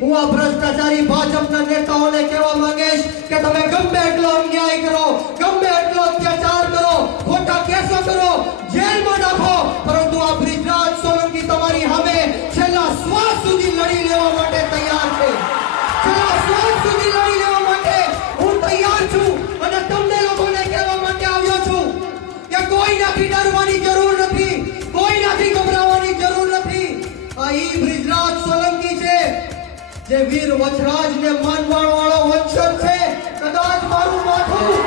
હું આ ભ્રષ્ટાચારી ભાજપના નેતાઓને કહેવા માંગીશ કે તમે ગમે એટલો અન્યાય કરો, ગમે એટલો અત્યાચાર કરો, ખોટા કેસો કરો, જેલમાં નાખો, પરંતુ આ બ્રિજરાજ સોલંકી તમારી સામે છેલ્લા શ્વાસ સુધી લડી લેવા માટે તૈયાર છે. છેલ્લા શ્વાસ સુધી લડી લેવા માટે હું તૈયાર છું. અને તમને લોકોને કહેવા માટે આવ્યો છું કે કોઈનાથી ડરવાની જરૂર નથી, કોઈનાથી ગભરાવાની જરૂર નથી. આ ઈ બ્રિજરાજ સોલંકી છે જે વીર વચરાજને માનવાણ વાળો વંશજ છે. કદાચ મારું માથું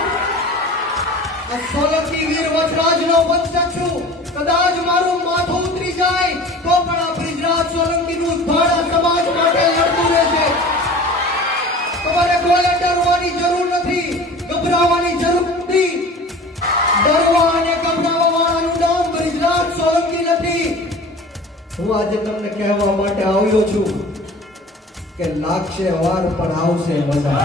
સોલંકી વીર વચરાજનો વંશજ છું, કદાચ મારું માથું ઉતરી જાય તો પણ આ બ્રિજરાજ સોલંકીનું ભાડા સમાજ માટે લડતું રહેશે. તમારે કોઈ ડરવાની જરૂર નથી, ગભરાવાની જરૂર નથી. ડરવા અને ગભરાવા વાળાનું નામ બ્રિજરાજ સોલંકી નથી. હું આજે તમને કહેવા માટે આવ્યો છું કે લાગશે વાર પણ આવશે મજા.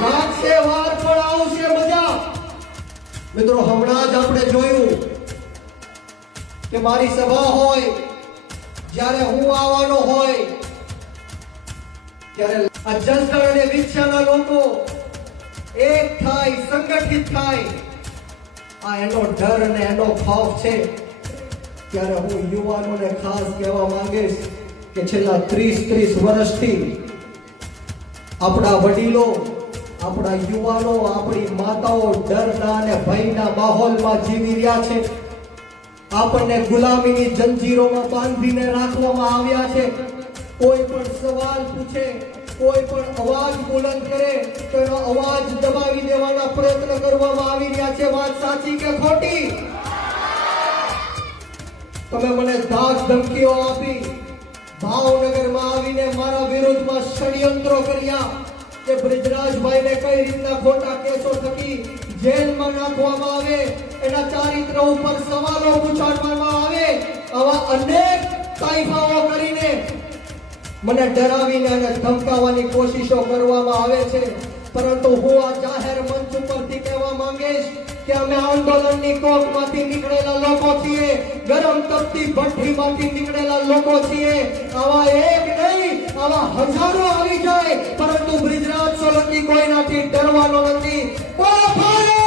લાગશે વાર પણ આવશે મજા. મિત્રો, હમણાં જ આપણે જોયું કે મારી સભા હોય, જ્યારે હું આવવાનો હોય ત્યારે આ જસદણ અને વિછિયાના લોકો એક થાય, સંગઠિત થાય. આ એનો ડર અને એનો ખૌફ છે. ત્યારે હું યુવાનોને ખાસ કહેવા માંગીશ કે છેલ્લા 30 વર્ષથી આપણા વડીલો, આપણા યુવાનો, આપણી માતાઓ ડરના અને ભયના માહોલમાં જીવી રહ્યા છે. આપણને ગુલામીની જંજીરોમાં બાંધીને રાખવામાં આવ્યા છે. કોઈ પણ સવાલ પૂછે, કોઈ પણ અવાજ બુલંદ કરે તો એનો અવાજ દબાવી દેવાના પ્રયત્ન કરવામાં આવી રહ્યા છે. વાત સાચી કે ખોટી? તમે મને ધાક ધમકીઓ આપી, ભાવનગરમાં આવીને મારા વિરુદ્ધમાં ષડયંત્રો કર્યા કે બ્રિજરાજભાઈને કઈ રીતના ખોટા કેસો થકી જેલમાં નાખવામાં આવે, એના ચારિત્ર ઉપર સવાલો પૂછવામાં આવે. આવા અનેક તાઇફાઓ કરીને મને ડરાવીને અને ધમકાવવાની કોશિશો કરવામાં આવે છે. પરંતુ હું આ જાહેર મંચ ઉપરથી કહેવા માંગીશ કે અમે આંદોલનની કોકમાંથી નીકળેલા લોકો છીએ, ગરમ તપતી ભઠ્ઠીમાંથી નીકળેલા લોકો છીએ. આવા એક નહીં, આવા હજારો આવી જાય, પરંતુ બ્રિજરાજ સોલંકી કોઈનાથી ડરવાનો નથી. બોલો ભારત!